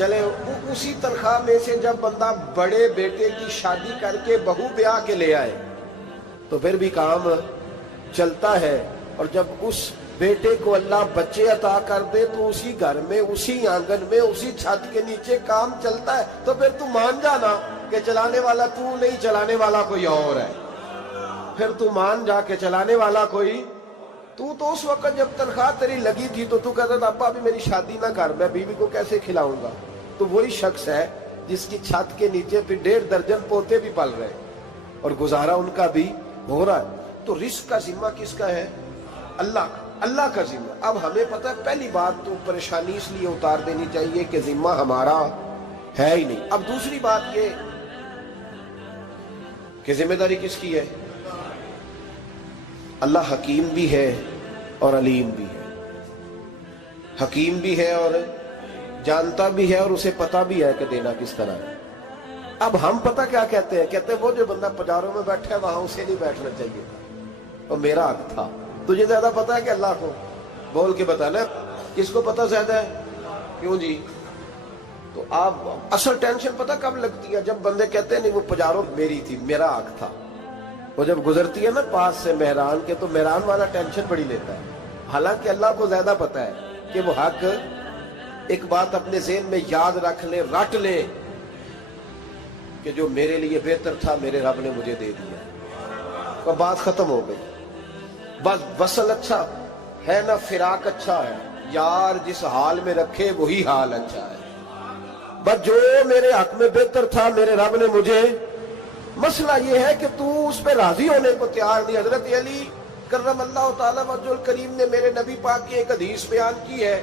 چلے اسی تنخواہ میں سے جب بندہ بڑے بیٹے کی شادی کر کے بہو بیاہ کے لے آئے تو پھر بھی کام چلتا ہے، اور جب اس بیٹے کو اللہ بچے عطا کر دے تو اسی گھر میں، اسی آنگن میں، اسی چھت کے نیچے کام چلتا ہے، تو پھر تو مان جانا کہ چلانے والا تو نہیں، چلانے والا کوئی اور ہے۔ پھر تو مان جا کے چلانے والا کوئی تو اس وقت جب تنخواہ تیری لگی تھی تو کہتا تھا ابا ابھی میری شادی نہ کر، میں بیوی کو کیسے کھلاؤں گا؟ تو وہی شخص ہے جس کی چھت کے نیچے پھر 1.5 درجن پوتے بھی پل رہے اور گزارا ان کا بھی ہو رہا ہے۔ تو رزق کا ذمہ کس کا ہے؟ اللہ کا، اللہ کا ذمہ۔ اب ہمیں پتہ ہے پہلی بات تو پریشانی اس لیے اتار دینی چاہیے کہ ذمہ ہمارا ہے ہی نہیں۔ اب دوسری بات یہ کہ ذمہ داری کس کی ہے؟ اللہ حکیم بھی ہے اور علیم بھی ہے، حکیم بھی ہے اور جانتا بھی ہے اور اسے پتا بھی ہے کہ دینا کس طرح ہے۔ اب ہم پتہ کیا کہتے ہیں؟ کہتے ہیں وہ جو بندہ پجاروں میں بیٹھا ہے وہاں اسے نہیں بیٹھنا چاہیے تھا، اور میرا حق تھا۔ تجھے زیادہ پتا ہے کہ اللہ کو؟ بول کے بتانا کس کو پتہ زیادہ ہے؟ کیوں جی؟ تو آپ اصل ٹینشن پتہ کب لگتی ہے؟ جب بندے کہتے ہیں نہیں وہ پجاروں میری تھی، میرا حق تھا۔ وہ جب گزرتی ہے نا پاس سے مہران کے تو مہران والا ٹینشن بڑی لیتا ہے، حالانکہ اللہ کو زیادہ پتا ہے کہ وہ حق۔ ایک بات اپنے ذہن میں یاد رکھ لے، رٹ لے کہ جو میرے لیے بہتر تھا میرے رب نے مجھے دے دیا، تو بات ختم ہو گئی۔ بس وصل اچھا ہے نہ فراق اچھا ہے، یار جس حال میں رکھے وہی حال اچھا ہے۔ بس جو میرے حق میں بہتر تھا میرے رب نے مجھے، مسئلہ یہ ہے کہ تو اس پہ راضی ہونے کو تیار نہیں۔ حضرت علی کرم اللہ تعالیٰ وجہ الکریم نے میرے نبی پاک کی ایک حدیث بیان کی ہے،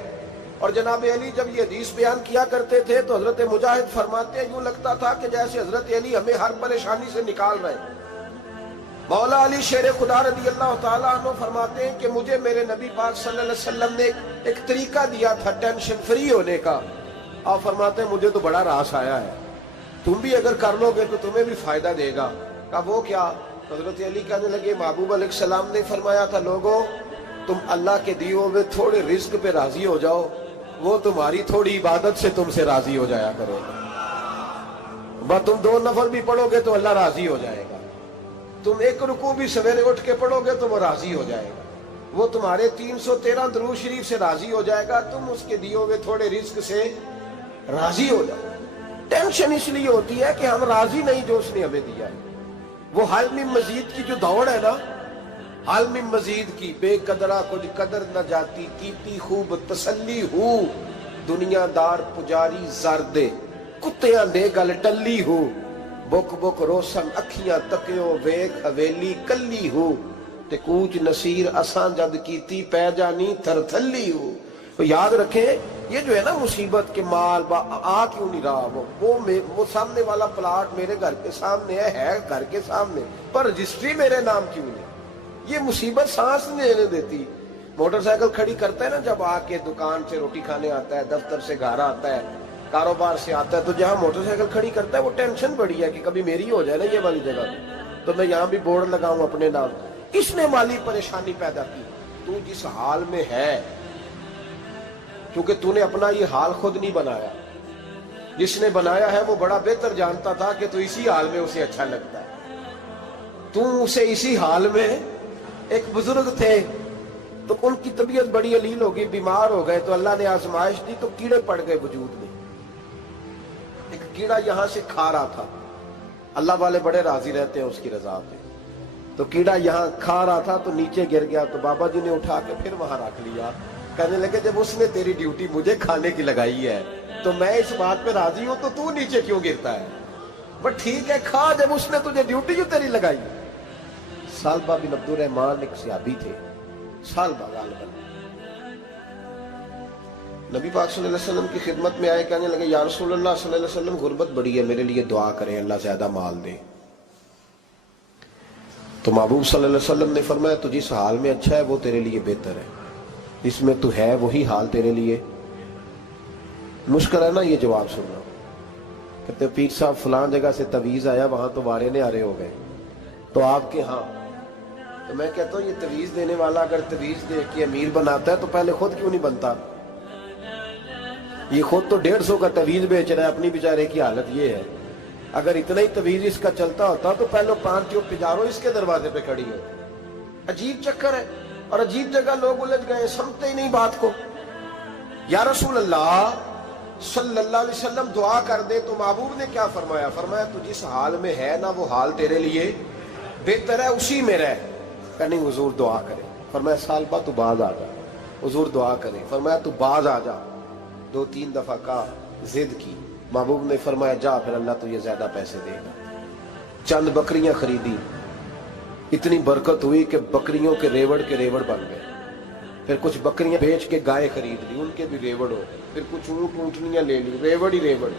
اور جناب علی جب یہ حدیث بیان کیا کرتے تھے تو حضرت مجاہد فرماتے ہیں یوں لگتا تھا کہ جیسے حضرت علی ہمیں ہر پریشانی سے نکال رہے ہیں۔ مولا علی شیر خدا رضی اللہ تعالیٰ عنہ فرماتے ہیں کہ مجھے میرے نبی پاک صلی اللہ علیہ وسلم نے ایک طریقہ دیا تھا ٹینشن فری ہونے کا۔ آپ فرماتے ہیں مجھے تو بڑا راس آیا ہے، تم بھی اگر کر لو گے تو تمہیں بھی فائدہ دے گا۔ کہا وہ کیا؟ حضرت علی کہنے لگے محبوب علیہ السلام نے فرمایا تھا لوگوں تم اللہ کے دیے ہوئے تھوڑے رزق پہ راضی ہو جاؤ، وہ تمہاری تھوڑی عبادت سے تم سے راضی ہو جایا کرو گا۔ بس تم 2 نفل بھی پڑھو گے تو اللہ راضی ہو جائے گا، تم 1 رکوع بھی سویرے اٹھ کے پڑھو گے تو وہ راضی ہو جائے گا، وہ تمہارے 313 درود شریف سے راضی ہو جائے گا، تم اس کے دیے ہوئے تھوڑے رزق سے راضی ہو جاؤ۔ ٹینشن اس لیے ہوتی ہے کہ ہم راضی نہیں جو اس نے ہمیں دیا ہے۔ وہ حل میں مزید کی جو دوڑ ہے نا، حل میں مزید کی، بے قدرہ کچھ قدر نہ جاتی، کیتی خوب تسلی ہو، دنیا دار پجاری زردے، کتیاں دے گل ٹلی ہو، بک بک روشن اکھیاں تکیو ویک حویلی کلی ہو، تے کوچ نصیر اساں جد کیتی پہ جانی تھر تھلی ہو۔ تو یاد رکھیں یہ جو ہے نا مصیبت کے مال آ کیوں نہیں رہا، وہ سامنے والا پلاٹ میرے گھر کے سامنے ہے گھر کے سامنے، پر رجسٹری میرے نام کیوں نہیں؟ یہ مصیبت سانس نہیں لینے دیتی۔ موٹر سائیکل کھڑی کرتا ہے نا جب آ کے دکان سے روٹی کھانے آتا ہے، دفتر سے گھر آتا ہے، کاروبار سے آتا ہے، تو جہاں موٹر سائیکل کھڑی کرتا ہے وہ ٹینشن بڑی ہے کہ کبھی میری ہو جائے نا یہ والی جگہ تو میں یہاں بھی بورڈ لگاؤں اپنے نام۔ اس نے مالی پریشانی پیدا کی۔ تو جس حال میں ہے، کیونکہ تو نے اپنا یہ حال خود نہیں بنایا، جس نے بنایا ہے وہ بڑا بہتر جانتا تھا کہ تو اسی حال میں اسے اچھا لگتا ہے۔ تو اسے اسی حال میں، ایک بزرگ تھے تو ان کی طبیعت بڑی علیل ہو گئی، بیمار ہو گئے، تو اللہ نے آزمائش دی تو کیڑے پڑ گئے وجود میں۔ ایک کیڑا یہاں سے کھا رہا تھا، اللہ والے بڑے راضی رہتے ہیں اس کی رضا پہ، تو کیڑا یہاں کھا رہا تھا تو نیچے گر گیا، تو بابا جی نے اٹھا کے پھر وہاں رکھ لیا، کہنے لگے جب اس نے تیری ڈیوٹی مجھے کھانے کی لگائی ہے تو میں اس بات پہ راضی ہوں تو نیچے کیوں گرتا ہے؟ بس ٹھیک ہے کھا، جب اس نے تجھے ڈیوٹی جو تیری لگائی۔ سالبہ بن عبد الرحمن ایک صحابی تھے، سالبہ غالباً، نبی پاک صلی اللہ علیہ وسلم کی خدمت میں آئے، کہنے لگے یا رسول اللہ صلی اللہ علیہ وسلم غربت بڑی ہے، میرے لیے دعا کریں اللہ زیادہ مال دے۔ تو محبوب صلی اللہ علیہ وسلم نے فرمایا تو جس حال میں اچھا ہے وہ تیرے لیے بہتر ہے، اس میں تو ہے وہی حال تیرے لیے۔ مشکل ہے نا یہ جواب سننا۔ کہتے پیر صاحب فلان جگہ سے تویز آیا، وہاں تو وارے نے آرے ہو گئے، تو آپ کے ہاں؟ تو میں کہتا ہوں یہ تویز دینے والا اگر تویز دے کے امیر بناتا ہے تو پہلے خود کیوں نہیں بنتا؟ یہ خود تو 150 کا تویز بیچ رہا ہے، اپنی بیچارے کی حالت یہ ہے۔ اگر اتنا ہی تویز اس کا چلتا ہوتا تو پہلے 5 جو پجاروں اس کے دروازے پہ کھڑی ہو۔ عجیب چکر ہے اور عجیب جگہ لوگ الجھ گئے، سمجھتے ہی نہیں بات کو۔ یا رسول اللہ صلی اللہ علیہ وسلم دعا کر دے تو محبوب نے کیا فرمایا؟ فرمایا تو جس حال میں ہے نا وہ حال تیرے لیے بہتر ہے، اسی میں رہ۔ کہ نہیں حضور دعا کرے۔ فرمایا سال بعد تو باز آ جا۔ حضور دعا کرے۔ فرمایا تو باز آ جا۔ 2-3 دفعہ کا ضد کی، محبوب نے فرمایا جا پھر اللہ تجھے زیادہ پیسے دے گا۔ چند بکریاں خریدی، اتنی برکت ہوئی کہ بکریوں کے ریوڑ بن گئے۔ پھر کچھ بکریاں بیچ کے گائے خرید لی، ان کے بھی ریوڑ ہو۔ پھر کچھ اونٹ اونٹنیاں لے لی، ریوڑ ہی ریوڑ۔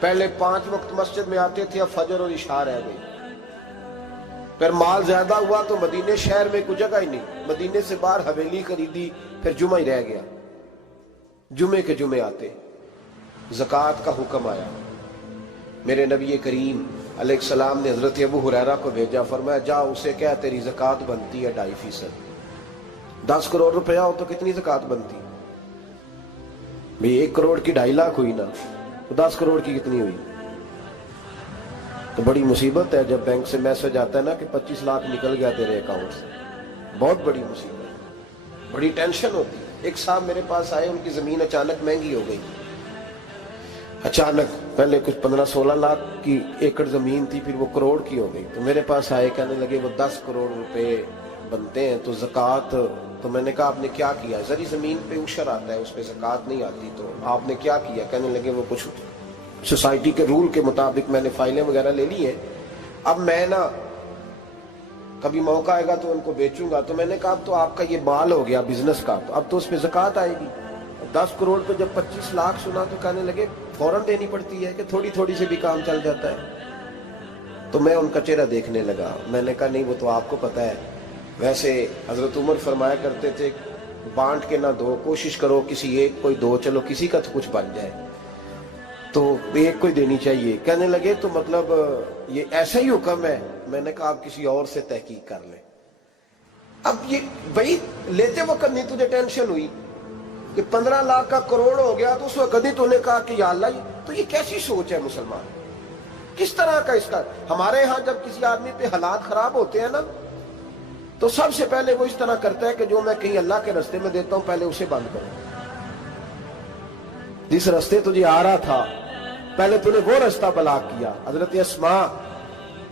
پہلے 5 وقت مسجد میں آتے تھے، اب فجر اور عشاء رہ گئی۔ پھر مال زیادہ ہوا تو مدینے شہر میں کوئی جگہ ہی نہیں، مدینے سے باہر حویلی خریدی، پھر جمعہ ہی رہ گیا۔ جمعے کے جمعے آتے، زکوٰۃ کا حکم آیا۔ میرے نبی کریم علیہ السلام نے حضرت ابو ہریرہ کو بھیجا، فرمایا جا اسے کہہ تیری زکوٰۃ بنتی ہے 2.5%۔ 10 کروڑ روپیہ ہو تو کتنی زکوٰۃ بنتی؟ بھئی 1 کروڑ کی 2.5 لاکھ ہوئی نا، تو 10 کروڑ کی کتنی ہوئی؟ تو بڑی مصیبت ہے جب بینک سے میسج آتا ہے نا کہ 25 لاکھ نکل گیا تیرے اکاؤنٹ سے، بہت بڑی مصیبت، بڑی ٹینشن ہوتی ہے۔ ایک صاحب میرے پاس آئے، ان کی زمین اچانک مہنگی ہو گئی، اچانک پہلے کچھ 15-16 لاکھ کی ایکڑ زمین تھی، پھر وہ کروڑ کی ہو گئی۔ تو میرے پاس آئے، کہنے لگے وہ 10 کروڑ روپے بنتے ہیں تو زکوٰۃ، تو میں نے کہا آپ نے کیا کیا؟ زری زمین پہ عشر آتا ہے، اس پہ زکوٰۃ نہیں آتی، تو آپ نے کیا کیا؟ کہنے لگے وہ کچھ سوسائٹی کے رول کے مطابق میں نے فائلیں وغیرہ لے لی ہیں، اب میں نا کبھی موقع آئے گا تو ان کو بیچوں گا۔ تو میں نے کہا اب تو آپ کا یہ مال ہو گیا بزنس کا، تو اب تو اس پہ زکوٰۃ آئے گی۔ 10 کروڑ پہ جب 25 لاکھ سنا تو کہنے لگے فوراً دینی پڑتی ہے کہ تھوڑی تھوڑی سے بھی کام چل جاتا ہے؟ تو میں ان کا چہرہ دیکھنے لگا، میں نے کہا نہیں وہ تو آپ کو پتہ ہے، ویسے حضرت عمر فرمایا کرتے تھے بانٹ کے نہ دو، کوشش کرو کسی ایک کوئی دو، چلو کسی کا تو کچھ بن جائے، تو ایک کوئی دینی چاہیے۔ کہنے لگے تو مطلب یہ ایسا ہی حکم ہے؟ میں نے کہا آپ کسی اور سے تحقیق کر لیں۔ اب یہ بھائی لیتے وقت نہیں تجھے ٹینشن ہوئی کہ 15 لاکھ کا کروڑ ہو گیا، تو اس وقت کبھی تو نے کہا کہ یا اللہ، تو یہ کیسی سوچ ہے مسلمان؟ کس طرح کا اس کا؟ ہمارے ہاں جب کسی آدمی پہ حالات خراب ہوتے ہیں نا تو سب سے پہلے وہ اس طرح کرتا ہے کہ جو میں کہیں اللہ کے رستے میں دیتا ہوں پہلے اسے بند کروں۔ جس رستے تجھے آ رہا تھا پہلے تو نے وہ رستہ بلاک کیا۔ حضرت اسماء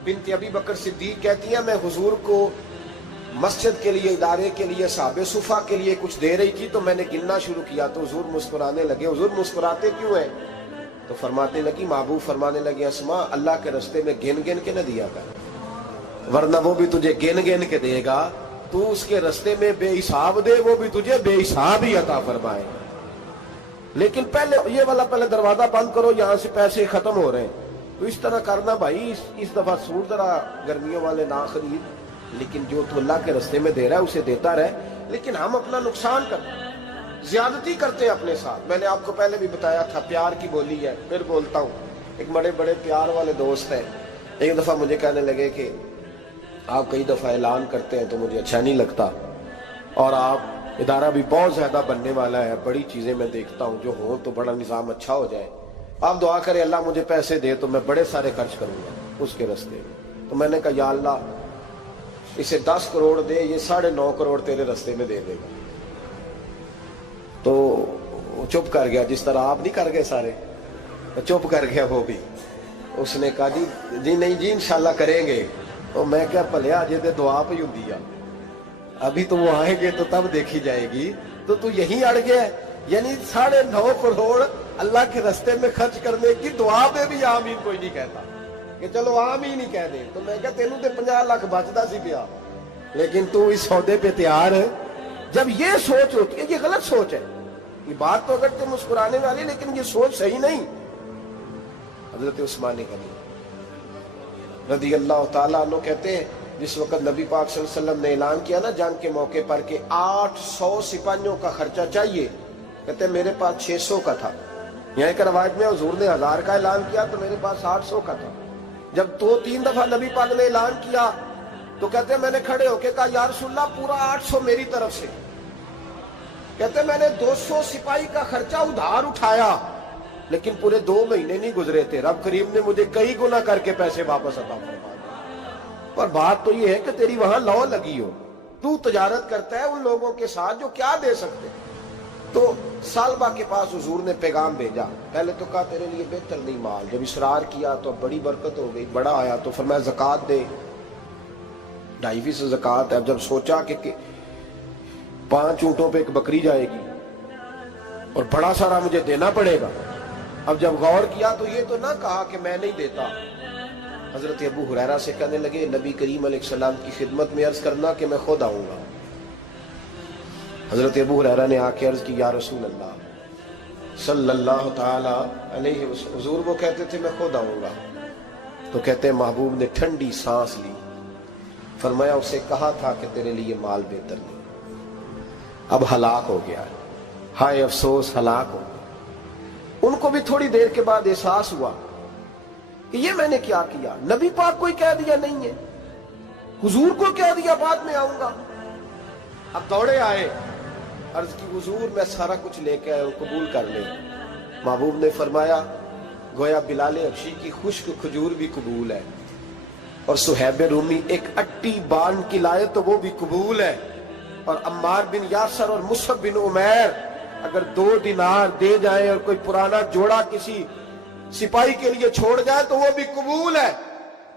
بنت ابی بکر صدیق کہتی ہیں میں حضور کو مسجد کے لیے، ادارے کے لیے، صحابہ صفہ کے لیے کچھ دے رہی تھی، تو میں نے گننا شروع کیا تو حضور مسکرانے لگے۔ حضور مسکراتے کیوں ہیں؟ تو فرمانے لگی، محبوب فرمانے لگے اسماء اللہ کے رستے میں گن گن کے نہ دیا کر، ورنہ وہ بھی تجھے گن گن کے دے گا، تو اس کے رستے میں بے حساب دے، وہ بھی تجھے بے حساب ہی عطا فرمائے۔ لیکن پہلے یہ والا پہلے دروازہ بند کرو، یہاں سے پیسے ختم ہو رہے ہیں، تو اس طرح کرنا بھائی۔ اس دفعہ سوٹ ذرا گرمیوں والے نہ خرید، لیکن جو تو اللہ کے رستے میں دے رہا ہے اسے دیتا رہے، لیکن ہم اپنا نقصان کرتے ہیں، زیادتی کرتے ہیں اپنے ساتھ۔ میں نے آپ کو پہلے بھی بتایا تھا پیار کی بولی ہے، پھر بولتا ہوں۔ ایک بڑے بڑے پیار والے دوست ہیں، ایک دفعہ مجھے کہنے لگے کہ آپ کئی دفعہ اعلان کرتے ہیں تو مجھے اچھا نہیں لگتا، اور آپ ادارہ بھی بہت زیادہ بننے والا ہے، بڑی چیزیں میں دیکھتا ہوں جو ہوں تو بڑا نظام اچھا ہو جائے، آپ دعا کریں اللہ مجھے پیسے دے تو میں بڑے سارے خرچ کروں گا اس کے رستے میں۔ تو میں نے کہا یا اللہ اسے 10 کروڑ دے، یہ 9.5 کروڑ تیرے رستے میں دے دے گا۔ تو چپ کر گیا، جس طرح آپ نہیں کر گئے سارے، چپ کر گیا وہ بھی۔ اس نے کہا جی نہیں جی انشاءاللہ کریں گے۔ تو میں کیا پلیا جی دعا پہ ہوں دیا، ابھی تو وہ آئیں گے تو تب دیکھی جائے گی، تو یہیں اڑ گیا ہے۔ یعنی 9.5 کروڑ اللہ کے رستے میں خرچ کرنے کی دعا پہ بھی آمین کوئی نہیں کہتا کہ چلو آمین ہی کہہ دیں۔ تو میں کہا تینوں تے 50 لاکھ بچتا سی پیا، لیکن تو اس سودے پہ تیار ہے۔ جب یہ سوچ ہوتی ہے، یہ غلط سوچ ہے، یہ بات تو اگر تو مسکرانے والی، لیکن یہ سوچ صحیح نہیں۔ حضرت عثمان غنی رضی اللہ تعالیٰ عنہ کہتے ہیں جس وقت نبی پاک صلی اللہ علیہ وسلم نے اعلان کیا نا جنگ کے موقع پر کہ 800 سپاہیوں کا خرچہ چاہیے، کہتے ہیں میرے پاس 600 کا تھا۔ یہاں ایک روایت میں حضور نے 1000 کا اعلان کیا تو میرے پاس 800 کا تھا۔ جب 2-3 دفعہ نبی پاک نے اعلان کیا تو کہتے ہیں میں نے کھڑے ہو کے کہا یا رسول اللہ پورا 800 میری طرف سے۔ کہتے میں نے 200 سپاہی کا خرچہ ادھار اٹھایا لیکن پورے 2 مہینے نہیں گزرے تھے، رب کریم نے مجھے کئی گنا کر کے پیسے واپس عطا فرما دیے۔ اور بات تو یہ ہے کہ تیری وہاں لو لگی ہو، تو تجارت کرتا ہے ان لوگوں کے ساتھ جو کیا دے سکتے۔ تو سالبہ کے پاس حضور نے پیغام بھیجا، پہلے تو کہا تیرے لیے بہتر نہیں مال، جب اصرار کیا تو بڑی برکت ہو گئی، بڑا آیا تو فرمایا زکوٰۃ دے، 2.5% زکوٰۃ ہے۔ اب جب سوچا کہ 5 اونٹوں پہ ایک بکری جائے گی اور بڑا سارا مجھے دینا پڑے گا، اب جب غور کیا تو یہ تو نہ کہا کہ میں نہیں دیتا۔ حضرت ابو ہریرہ سے کہنے لگے نبی کریم علیہ السلام کی خدمت میں عرض کرنا کہ میں خود آؤں گا۔ حضرت ابو ہریرہ نے آ کے عرض کی یا رسول اللہ صلی اللہ تعالی علیہ وسلم، حضور وہ کہتے تھے میں خود آؤں گا، تو کہتے ہیں محبوب نے ٹھنڈی سانس لی، فرمایا اسے کہا تھا کہ تیرے لیے مال بہتر نہیں، اب ہلاک ہو گیا، ہائے افسوس ہلاک ہو گیا۔ ان کو بھی تھوڑی دیر کے بعد احساس ہوا کہ یہ میں نے کیا کیا، نبی پاک کو ہی کہہ دیا نہیں ہے، حضور کو کہہ دیا بعد میں آؤں گا۔ اب دوڑے آئے، عرض کی حضور میں سارا کچھ لے کے آیا ہوں، قبول کر لیں۔ محبوب نے فرمایا گویا بلال حبشی کی خشک کھجور بھی قبول ہے، اور صہیب رومی ایک اٹی باندھ کی لائے تو وہ بھی قبول ہے، اور عمار بن یاسر اور مصعب بن عمیر اگر 2 دینار دے جائیں اور کوئی پرانا جوڑا کسی سپاہی کے لیے چھوڑ جائے تو وہ بھی قبول ہے،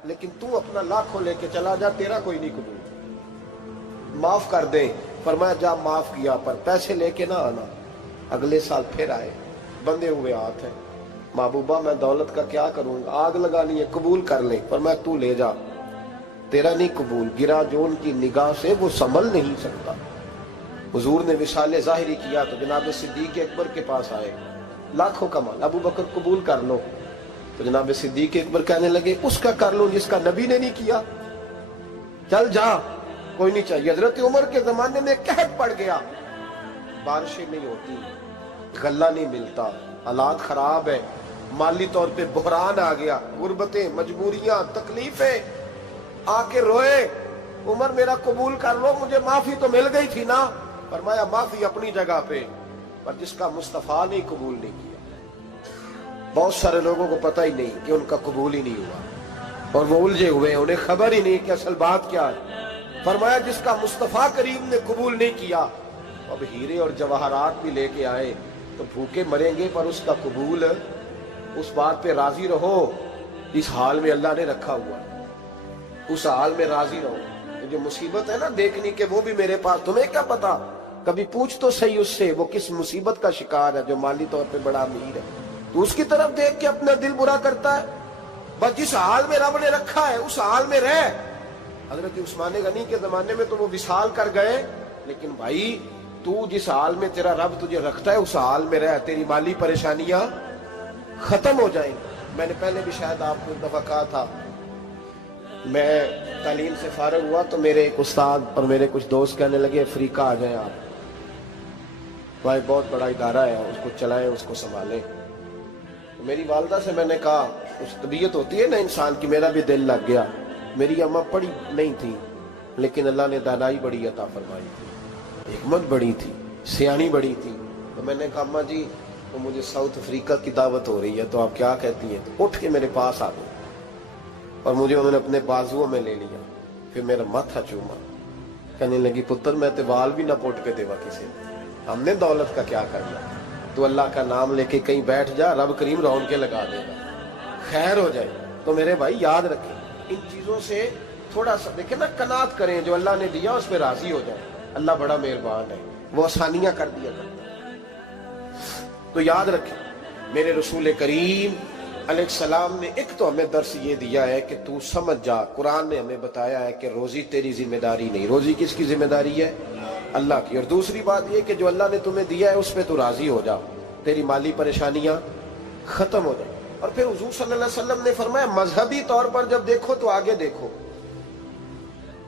لیکن تو اپنا لاکھوں لے کے چلا جا، تیرا کوئی نہیں قبول، معاف کر دے۔ فرمایا جا معاف کیا، پر پیسے لے کے نہ آنا۔ اگلے سال پھر آئے، بندے ہوئے ہاتھ ہیں، محبوبہ میں دولت کا کیا کروں گا، آگ لگانی ہے، قبول کر لے۔ فرمایا تو لے جا، تیرا نہیں قبول، گرا جو ان کی نگاہ سے وہ سنبھل نہیں سکتا۔ حضور نے وصال ظاہری کیا تو جناب صدیق اکبر کے پاس آئے، لاکھوں کا مال، ابو بکر قبول کر لو، تو جناب صدیق اکبر کہنے لگے اس کا کر لو جس کا نبی نے نہیں کیا، چل جا کوئی نہیں چاہیے۔ حضرت عمر کے زمانے میں قحط پڑ گیا، بارشیں نہیں ہوتی، غلہ نہیں ملتا، حالات خراب ہے، مالی طور پہ بحران آ گیا، غربتیں، مجبوریاں، تکلیفیں، آ کے روئے، عمر میرا قبول کر لو، مجھے معافی تو مل گئی تھی نا۔ فرمایا معافی اپنی جگہ پہ، پر جس کا مصطفیٰ نے قبول نہیں کیا۔ بہت سارے لوگوں کو پتہ ہی نہیں کہ ان کا قبول ہی نہیں ہوا، اور وہ الجھے ہوئے، انہیں خبر ہی نہیں کہ اصل بات کیا ہے۔ فرمایا جس کا مصطفیٰ کریم نے قبول نہیں کیا، اب ہیرے اور جواہرات بھی لے کے آئے تو بھوکے مریں گے، پر اس کا قبول، اس بات پہ راضی رہو، اس حال میں اللہ نے رکھا ہوا ہے، اس حال میں راضی رہو۔ یہ جو مصیبت ہے نا دیکھنی کہ وہ بھی میرے پاس، تمہیں کیا پتا، کبھی پوچھ تو صحیح اس سے وہ کس مصیبت کا شکار ہے، جو مالی طور پہ بڑا امیر ہے، تو اس کی طرف دیکھ کے اپنا دل برا کرتا ہے۔ بس جس حال میں رب نے رکھا ہے اس حال میں رہ۔ حضرت عثمان غنی کے زمانے میں تو وہ وصال کر گئے، لیکن بھائی تو جس حال میں تیرا رب تجھے رکھتا ہے اس حال میں رہ، تیری مالی پریشانیاں ختم ہو جائیں۔ میں نے پہلے بھی شاید آپ کو ایک دفعہ کہا تھا، میں تعلیم سے فارغ ہوا تو میرے ایک استاد اور میرے کچھ دوست کہنے لگے افریقہ آ جائیں آپ، وہاں بہت بڑا ادارہ ہے، اس کو چلائیں، اس کو سنبھالیں۔ میری والدہ سے میں نے کہا، اس طبیعت ہوتی ہے نا انسان کی، میرا بھی دل لگ گیا۔ میری اماں پڑھی نہیں تھی لیکن اللہ نے دانائی بڑی عطا فرمائی تھی، حکمت بڑی تھی، سیانی بڑی تھی۔ تو میں نے کہا اماں جی وہ مجھے ساؤتھ افریقہ کی دعوت ہو رہی ہے تو آپ کیا کہتی ہیں؟ تو اٹھ کے میرے پاس آ گئی اور مجھے انہوں نے اپنے بازوؤں میں لے لیا، پھر میرا ماتھا چوما، کہنے لگی پتر میں تے وال بھی نہ پوٹ کے دیوا کسی نے، ہم نے دولت کا کیا کرنا، تو اللہ کا نام لے کے کہیں بیٹھ جا، رب کریم رون کے لگا دے گا، خیر ہو جائے۔ تو میرے بھائی یاد رکھیں ان چیزوں سے تھوڑا سا دیکھیں نا، قناعت کریں، جو اللہ نے دیا اس پہ راضی ہو جائے، اللہ بڑا مہربان ہے، وہ آسانیاں کر دیا کرتا ہے۔ تو یاد رکھیں میرے رسول کریم علیہ السلام نے ایک تو ہمیں درس یہ دیا ہے کہ تو سمجھ جا، قرآن نے ہمیں بتایا ہے کہ روزی تیری ذمہ داری نہیں، روزی کس کی ذمہ داری ہے؟ اللہ کی۔ اور دوسری بات یہ کہ جو اللہ نے تمہیں دیا ہے اس پہ تو راضی ہو جا، تیری مالی پریشانیاں ختم ہو جائیں۔ اور پھر حضور صلی اللہ علیہ وسلم نے فرمایا مذہبی طور پر جب دیکھو تو آگے دیکھو،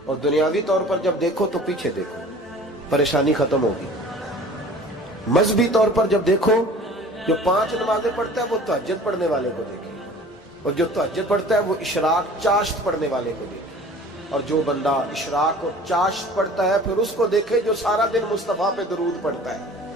اور دنیاوی طور پر جب دیکھو تو پیچھے دیکھو، پریشانی ختم ہوگی۔ مذہبی طور پر جب دیکھو، جو 5 نمازیں پڑھتا ہے وہ تہجد پڑھنے والے کو دیکھے، اور جو تہجد پڑھتا ہے وہ اشراق چاشت پڑھنے والے کو دیکھے، اور جو بندہ اشراق اور چاشت پڑھتا ہے پھر اس کو دیکھے جو سارا دن مصطفیٰ پہ درود پڑھتا ہے۔